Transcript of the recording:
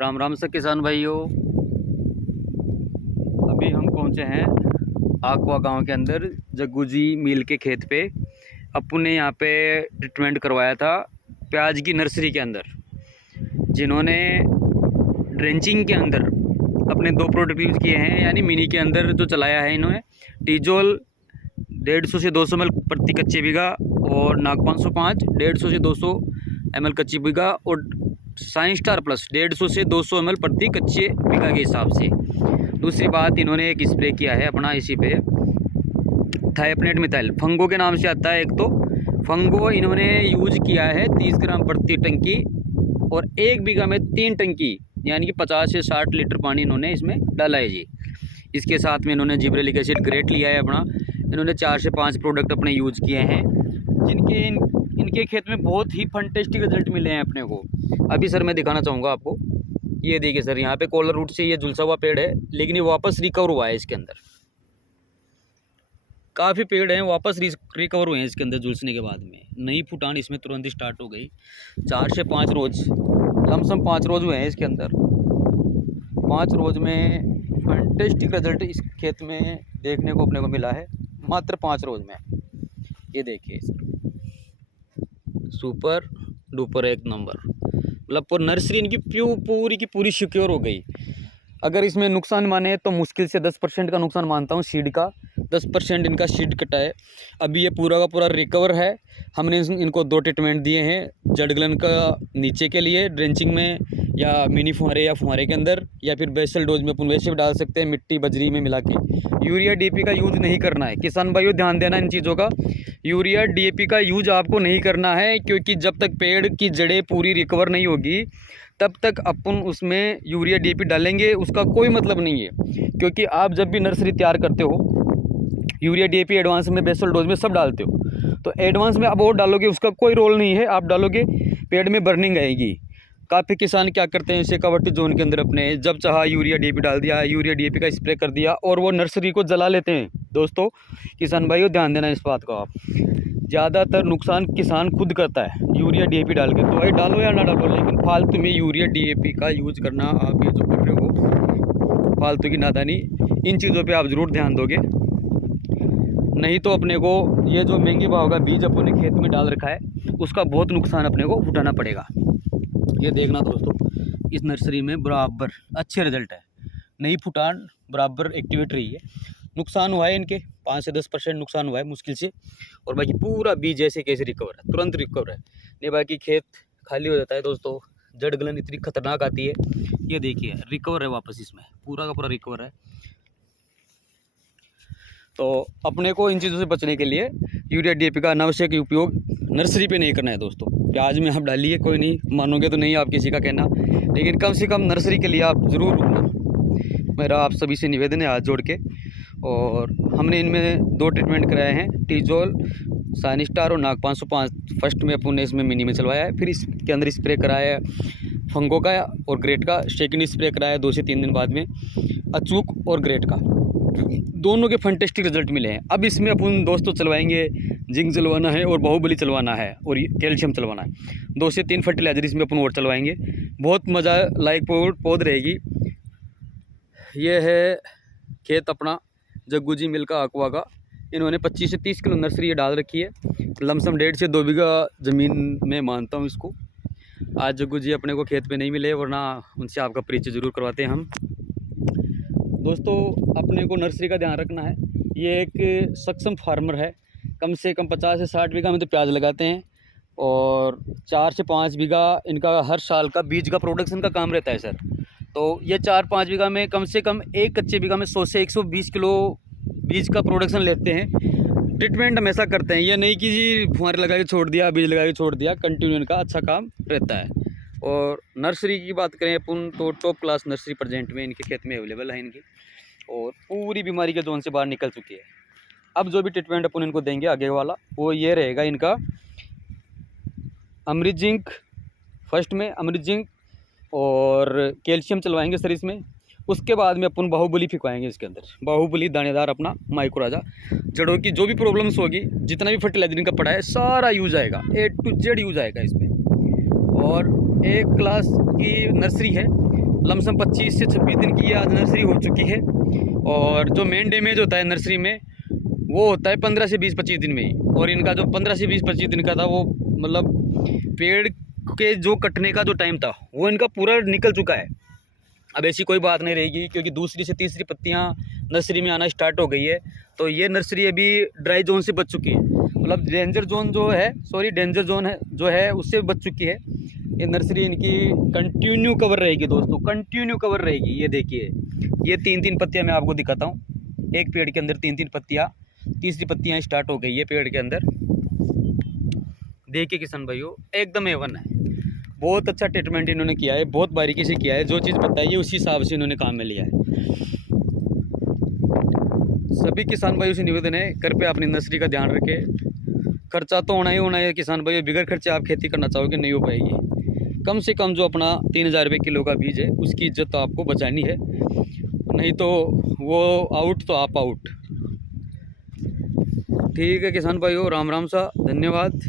राम राम से किसान भाइयों। अभी हम पहुंचे हैं आकवा गांव के अंदर जग्गू जी मिल के खेत पे। अप्पू ने यहाँ पे ट्रीटमेंट करवाया था प्याज की नर्सरी के अंदर, जिन्होंने ड्रेंचिंग के अंदर अपने दो प्रोडक्ट यूज़ किए हैं। यानी मिनी के अंदर जो चलाया है इन्होंने टीजोल 150 से 200 ml प्रति कच्चे बीघा और नाग 505 150 से 200 ml कच्ची बीघा और साइन स्टार प्लस 150 से 200 ml प्रति कच्चे बीघा के हिसाब से। दूसरी बात, इन्होंने एक स्प्रे किया है अपना इसी पे थायोप्नेट मिथाइल फंगो के नाम से आता है। एक तो फंगो इन्होंने यूज किया है 30 ग्राम प्रति टंकी और 1 बीघा में 3 टंकी यानी कि 50 से 60 लीटर पानी इन्होंने इसमें डाला है जी। इसके साथ में इन्होंने जिब्रेलिक एसिड ग्रेट लिया है अपना। इन्होंने 4 से 5 प्रोडक्ट अपने यूज़ किए हैं, जिनके इनके खेत में बहुत ही फंटेस्टिक रिजल्ट मिले हैं अपने को। अभी सर मैं दिखाना चाहूँगा आपको। ये देखिए सर, यहाँ पे कॉलर रूट से ये झुलसा हुआ पेड़ है, लेकिन ये वापस रिकवर हुआ है। इसके अंदर काफ़ी पेड़ हैं वापस रिकवर हुए हैं इसके अंदर झुलसने के बाद में। नई फुटान इसमें तुरंत स्टार्ट हो गई। 4 से 5 रोज़, लमसम 5 रोज़ हुए हैं इसके अंदर। 5 रोज़ में फैंटेस्टिक रिजल्ट इस खेत में देखने को अपने को मिला है, मात्र 5 रोज़ में। ये देखिए सर, सुपर डुपर एक नंबर। मतलब पर नर्सरी इनकी पूरी की पूरी सिक्योर हो गई। अगर इसमें नुकसान माने तो मुश्किल से 10% का नुकसान मानता हूँ सीड का। 10% इनका सीड कटा है। अभी ये पूरा का पूरा रिकवर है। हमने इनको 2 ट्रीटमेंट दिए हैं, जड़गलन का नीचे के लिए ड्रेंचिंग में या मिनी फुहारे या फुहारे के अंदर, या फिर बेसल डोज में अपन वैसे भी डाल सकते हैं मिट्टी बजरी में मिला के। यूरिया डीएपी का यूज़ नहीं करना है किसान भाइयों, ध्यान देना इन चीज़ों का। यूरिया डीएपी का यूज आपको नहीं करना है, क्योंकि जब तक पेड़ की जड़ें पूरी रिकवर नहीं होगी तब तक अपन उसमें यूरिया डीएपी डालेंगे उसका कोई मतलब नहीं है। क्योंकि आप जब भी नर्सरी तैयार करते हो यूरिया डीएपी एडवांस में बेसल डोज में सब डालते हो, तो एडवांस में आप और डालोगे उसका कोई रोल नहीं है। आप डालोगे पेड़ में बर्निंग आएगी। काफ़ी किसान क्या करते हैं, इसे कवर्टी जोन के अंदर अपने जब चाहा यूरिया डीएपी डाल दिया, यूरिया डीएपी का स्प्रे कर दिया और वो नर्सरी को जला लेते हैं। दोस्तों किसान भाइयों ध्यान देना इस बात का। आप ज़्यादातर नुकसान किसान खुद करता है यूरिया डीएपी डाल के। तो भाई डालो या ना डालो, लेकिन फालतू में यूरिया डीएपी का यूज़ करना आप ये जो कर रहे हो फालतू की नादानी, इन चीज़ों पे आप ज़रूर ध्यान दोगे। नहीं तो अपने को ये जो महंगे भाव का बीज अपने खेत में डाल रखा है उसका बहुत नुकसान अपने को उठाना पड़ेगा। ये देखना दोस्तों, इस नर्सरी में बराबर अच्छे रिजल्ट है। नई फुटान बराबर एक्टिवेट रही है। नुकसान हुआ है इनके 5 से 10% नुकसान हुआ है मुश्किल से, और बाकी पूरा बीज जैसे कैसे रिकवर है, तुरंत रिकवर है। नहीं बाकी खेत खाली हो जाता है दोस्तों, जड़ गलन इतनी खतरनाक आती है। ये देखिए रिकवर है वापस, इसमें पूरा का पूरा रिकवर है। तो अपने को इन चीज़ों से बचने के लिए यूरिया डीएपी का अनावश्यक उपयोग नर्सरी पे नहीं करना है दोस्तों। प्याज में आप डालिए, कोई नहीं मानोगे तो नहीं आप किसी का कहना, लेकिन कम से कम नर्सरी के लिए आप ज़रूर रुकना। मेरा आप सभी से निवेदन है हाथ जोड़ के। और हमने इनमें 2 ट्रीटमेंट कराए हैं, टीजोल साइन स्टार और नाग 505। फर्स्ट में अपन ने इसमें मिनी में चलवाया है, फिर इसके अंदर स्प्रे कराया है फंगो का और ग्रेट का। सेकेंड स्प्रे कराया 2 से 3 दिन बाद में अचूक और ग्रेट का। दोनों के फंटेस्टिक रिजल्ट मिले हैं। अब इसमें अपन दोस्तों चलवाएंगे, जिंक चलवाना है और बाहुबली चलवाना है और कैल्शियम चलवाना है। 2 से 3 फर्टिलाइजर इसमें अपन और चलवाएंगे। बहुत मज़ा लाइक पौध रहेगी। ये है खेत अपना जग्गू जी मिल का आकवा का। इन्होंने 25 से 30 किलो नर्सरी ये डाल रखी है, लमसम 1.5 से 2 बीघा ज़मीन में मानता हूँ इसको। आज जग्गू जी अपने को खेत पे नहीं मिले, वरना उनसे आपका परिचय ज़रूर करवाते हैं हम। दोस्तों अपने को नर्सरी का ध्यान रखना है। ये एक सक्षम फार्मर है, कम से कम 50 से 60 बीघा में तो प्याज लगाते हैं और 4 से 5 बीघा इनका हर साल का बीज का प्रोडक्शन का काम रहता है सर। तो ये 4-5 बीघा में कम से कम एक कच्चे बीघा में 100 से 120 किलो बीज का प्रोडक्शन लेते हैं। ट्रीटमेंट हमेशा करते हैं, ये नहीं कि जी फुहारे लगा के छोड़ दिया, बीज लगा के छोड़ दिया। कंटिन्यू इनका अच्छा काम रहता है। और नर्सरी की बात करें अपन तो टॉप क्लास नर्सरी प्रेजेंट में इनके खेत में अवेलेबल है इनकी, और पूरी बीमारी के जोन से बाहर निकल चुकी है। अब जो भी ट्रीटमेंट अपन इनको देंगे आगे वाला वो ये रहेगा इनका अमृत जिंक, फर्स्ट में अमृत जिंक और कैल्शियम चलवाएंगे सर इसमें। उसके बाद में अपन बाहुबली फिकवाएंगे इसके अंदर, बाहुबली दानेदार अपना माइक्रोराजा। जड़ों की जो भी प्रॉब्लम्स होगी, जितना भी फर्टिलाइजर इनका पड़ा है सारा यूज आएगा, A to Z यूज आएगा इसमें। और एक क्लास की नर्सरी है, लमसम 25 से 26 दिन की ये आज नर्सरी हो चुकी है। और जो मेन डैमेज होता है नर्सरी में वो होता है 15 से 20-25 दिन में ही। और इनका जो 15 से 20-25 दिन का था वो मतलब पेड़ के जो कटने का जो टाइम था वो इनका पूरा निकल चुका है। अब ऐसी कोई बात नहीं रहेगी, क्योंकि दूसरी से तीसरी पत्तियां नर्सरी में आना स्टार्ट हो गई है। तो ये नर्सरी अभी ड्राई जोन से बच चुकी है, मतलब डेंजर जोन जो है, डेंजर जोन है जो है उससे बच चुकी है। ये नर्सरी इनकी कंटिन्यू कवर रहेगी दोस्तों, कंटिन्यू कवर रहेगी। ये देखिए, ये 3-3 पत्तियां मैं आपको दिखाता हूँ। एक पेड़ के अंदर 3-3 पत्तियाँ, तीसरी पत्तियाँ स्टार्ट हो गई है पेड़ के अंदर। देखिए किसान भाइयों, एकदम A1 है। बहुत अच्छा ट्रीटमेंट इन्होंने किया है, बहुत बारीकी से किया है। जो चीज़ बताइए उसी हिसाब से इन्होंने काम में लिया है। सभी किसान भाइयों से निवेदन है, कृपया अपनी नर्सरी का ध्यान रखें। खर्चा तो होना ही होना है किसान भाइयों, बिगड़ खर्चे आप खेती करना चाहोगे नहीं हो पाएगी। कम से कम जो अपना 3000 रुपये किलो का बीज है उसकी इज्जत तो आपको बचानी है, नहीं तो वो आउट तो आप आउट। ठीक है किसान भाइयों, राम राम सा, धन्यवाद।